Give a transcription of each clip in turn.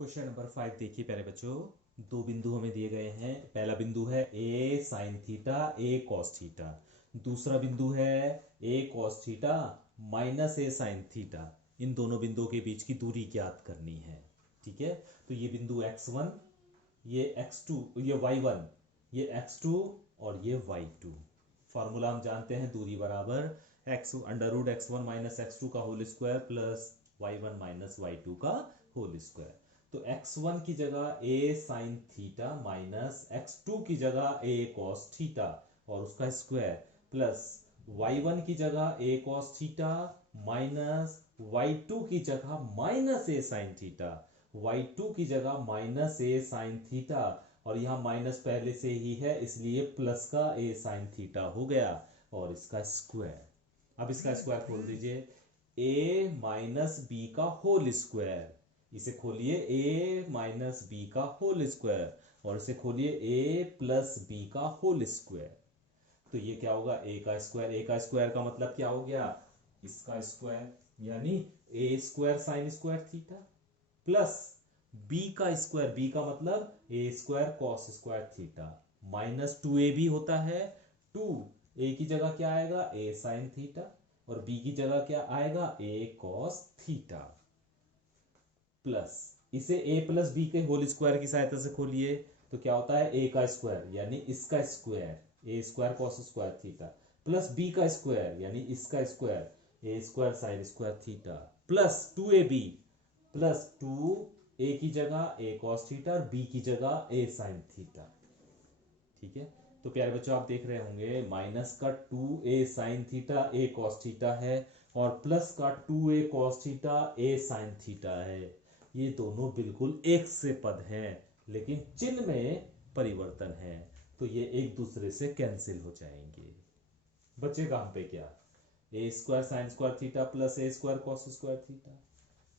Question number 5 देखिए प्यारे बच्चों। दो बिंदु हमें दिए गए हैं। पहला बिंदु है ए साइन थीटा ए कॉस थीटा। दूसरा बिंदु है ए कॉस थीटा माइनस ए साइन थीटा। इन दोनों बिंदुओं के बीच की दूरी ज्ञात करनी है। ठीक है, तो ये बिंदु x1, ये x2, ये y1, ये x2 और ये y2। फॉर्मूला हम जानते हैं, दूरी बराबर x under root x1 minus x two का whole square plus y1 minus y2 का होल स्क्वायर। तो x1 की जगह a sine theta minus x2 की जगह a कॉस थीटा और उसका स्क्वायर प्लस y1 की जगह a cos theta minus y2 की जगह minus a sine theta, y2 की जगह माइनस a साइन थीटा और यहां माइनस पहले से ही है इसलिए प्लस का a साइन थीटा हो गया और इसका स्क्वायर। अब इसका स्क्वायर खोल दीजिए, a माइनस बी का होल स्क्वायर। इसे खोलिए a माइनस बी का होल स्क्वायर और इसे खोलिए a प्लस बी का होल स्क्वायर। तो ये क्या होगा, a का स्क्वायर। a का स्क्वायर का मतलब क्या हो गया, इसका स्क्वायर यानी a square sine square theta plus b का स्क्वायर, b का मतलब a square cos square theta minus 2a भी होता है। 2a की जगह क्या आएगा, a साइन थीटा और b की जगह क्या आएगा, a कॉस थीटा प्लस इसे a प्लस बी के होल स्क्वायर की सहायता से खोलिए तो क्या होता है, a का स्क्वायर यानी इसका square, a square cos square theta plus b का स्क्वायर यानी इसका square, a square sine square theta plus 2ab plus 2a की जगह a कॉस थीटा और b की जगह a साइन थीटा। ठीक है, तो प्यारे बच्चों आप देख रहे होंगे माइनस का 2a sine theta a cos theta है और प्लस का 2a cos theta a sine theta है। ये दोनों बिल्कुल एक से पद हैं लेकिन चिन्ह में परिवर्तन है, तो ये एक दूसरे से कैंसिल हो जाएंगे। बचेगा हम पे क्या, a square sine square theta plus a square cos square theta,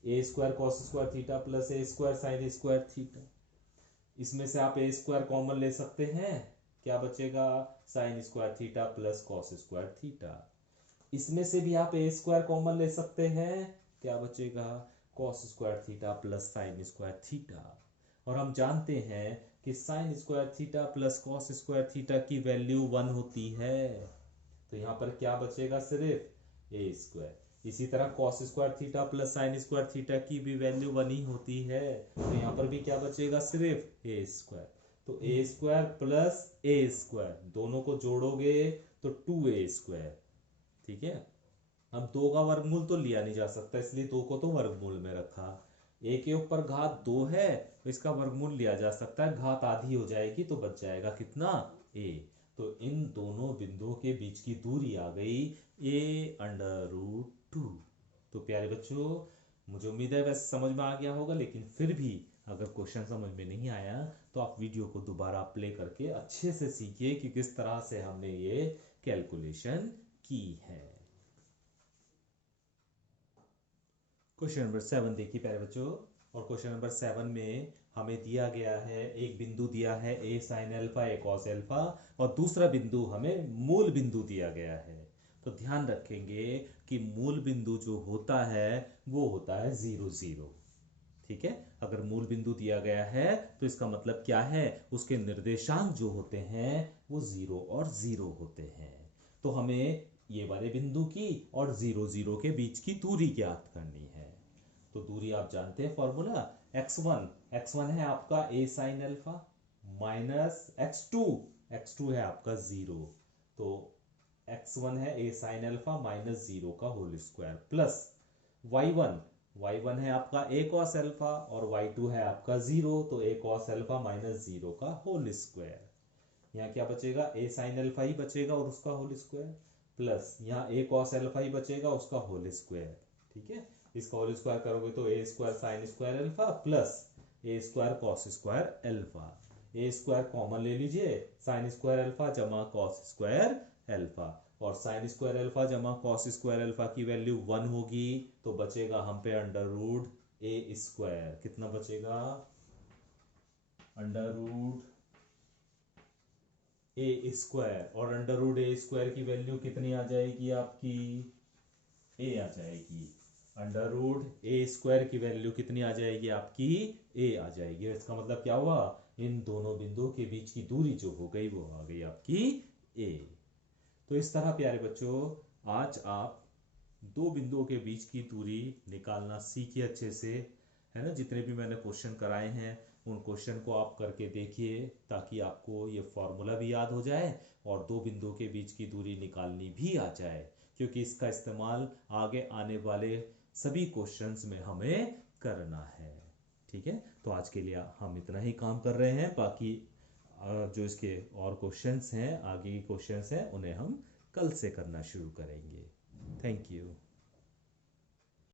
a square cos square theta plus a square sine square theta. इसमें से आप ए स्क्वायर कॉमन ले सकते हैं, क्या बचेगा, sign square theta plus cos square theta. इसमें से भी आप ए स्क्वायर कॉमन ले सकते हैं, क्या बचेगा, cos square theta plus sign square theta. और हम जानते हैं कि sign square theta plus cos square theta की वैल्यू 1 होती है, तो यहां पर क्या बचेगा, सिर्फ ए स्क्वायर। इसी तरह cos square theta plus sign square theta की भी वैल्यू 1 ही होती है, तो यहां पर भी क्या बचेगा, सिर्फ ए स्क्वायर। तो ए स्क्वायर प्लस ए स्क्वायर दोनों को जोड़ोगे तो 2a स्क्वायर। ठीक है, अब दो का वर्गमूल तो लिया नहीं जा सकता इसलिए दो को तो वर्गमूल में रखा। ए के ऊपर घात 2 है तो इसका वर्गमूल लिया जा सकता है, घात आधी हो जाएगी तो बच जाएगा कितना, ए। तो इन दोनों बिंदुओं के बीच की दूरी आ गई a अंडर रूट 2। तो प्यारे बच्चों मुझे उम्मीद है वैसे समझ में आ गया होगा, लेकिन फिर भी अगर क्वेश्चन समझ में नहीं आया तो आप वीडियो को दोबारा प्ले करके अच्छे से सीखिए कि किस तरह से हमने ये कैलकुलेशन की है। क्वेश्चन नंबर 7 देखिए प्यारे बच्चों, और क्वेश्चन नंबर 7 में हमें दिया गया है, एक बिंदु दिया है a sine alpha A cos alpha और दूसरा बिंदु हमें मूल बिंदु दिया गया है। तो ध्यान रखेंगे कि मूल बिंदु जो होता है वो होता है 0 0। ठीक है, अगर मूल बिंदु दिया गया है तो इसका मतलब क्या है, उसके निर्देशांक जो होते हैं वो 0 और 0 होते हैं। तो हमें ये वाले बिंदु की और 0 0 के बीच की दूरी ज्ञात करनी है। तो दूरी आप जानते हैं, फॉर्मूला x1 है आपका a sine alpha minus x2 है आपका 0। तो x1 है a साइन अल्फा माइनस 0 का होल स्क्वायर प्लस y1 है आपका a कॉस अल्फा और y2 है आपका 0, तो a कॉस अल्फा माइनस 0 का होल स्क्वायर। यहाँ क्या बचेगा, a साइन अल्फा ही बचेगा और उसका होल स्क्वायर प्लस यहाँ a कॉस अल्फा ही बचेगा उसका होल स्क्वायर। ठीक है, इसका होल स्क्वायर करोगे तो a square sine square alpha plus a square cos square alpha. a square common ले लीजिए, साइन स्क्वायर अल्फा जमा कॉस स्क्वायर अल्फा और साइन स्क्वायर अल्फा जमा कॉस स्क्वायर अल्फा की वैल्यू 1 होगी, तो बचेगा हम पे अंडर रूट ए स्क्वायर। कितना बचेगा, अंडर रूट ए स्क्वायर, और अंडर रूट ए स्क्वायर की वैल्यू कितनी आ जाएगी आपकी, ए आ जाएगी। अंडर रूट ए स्क्वायर की वैल्यू कितनी आ जाएगी आपकी, ए आ जाएगी। इसका मतलब क्या हुआ, इन दोनों बिंदुओं के बीच की दूरी जो हो गई वो आ गई आपकी ए। तो इस तरह प्यारे बच्चों आज आप दो बिंदुओं के बीच की दूरी निकालना सीखिए अच्छे से, है ना। जितने भी मैंने क्वेश्चन कराए हैं उन क्वेश्चन को आप करके देखिए ताकि आपको ये फॉर्मूला भी याद हो जाए और दो बिंदुओं के बीच की दूरी निकालनी भी आ जाए, क्योंकि इसका इस्तेमाल आगे आने वाले सभी क्वेश्चंस में हमें करना है। ठीक है, तो आज के लिए हम इतना ही काम कर रहे हैं, बाकी जो इसके और क्वेश्चंस हैं, आगे के क्वेश्चंस हैं, उन्हें हम कल से करना शुरू करेंगे। Thank you.